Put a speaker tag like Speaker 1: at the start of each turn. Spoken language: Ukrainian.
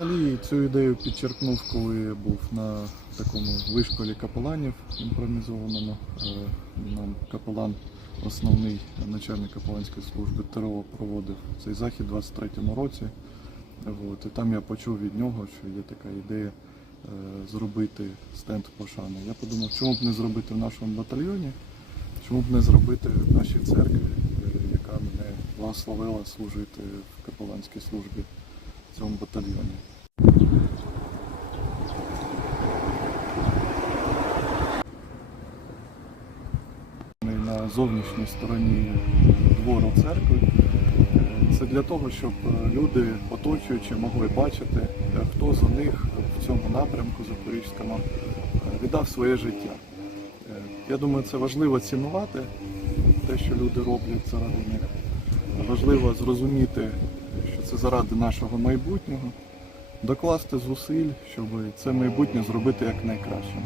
Speaker 1: Взагалі цю ідею підчеркнув, коли я був на такому вишколі капеланів імпровізованому. Е, Нам капелан, основний начальник капеланської служби ТРО проводив цей захід у 23-му році. От, і там я почув від нього, що є така ідея е, зробити стенд пошани. Я подумав, чому б не зробити в нашому батальйоні, чому б не зробити в нашій церкві, яка мене благословила служити в капеланській службі в цьому батальйоні. На зовнішній стороні двору церкви. Це для того, щоб люди, оточуючи, могли бачити, хто за них в цьому напрямку Запорізькому е, віддав своє життя. Е, Я думаю, це важливо цінувати те, що люди роблять заради них. Важливо зрозуміти, що це заради нашого майбутнього, докласти зусиль, щоб це майбутнє зробити як найкращим.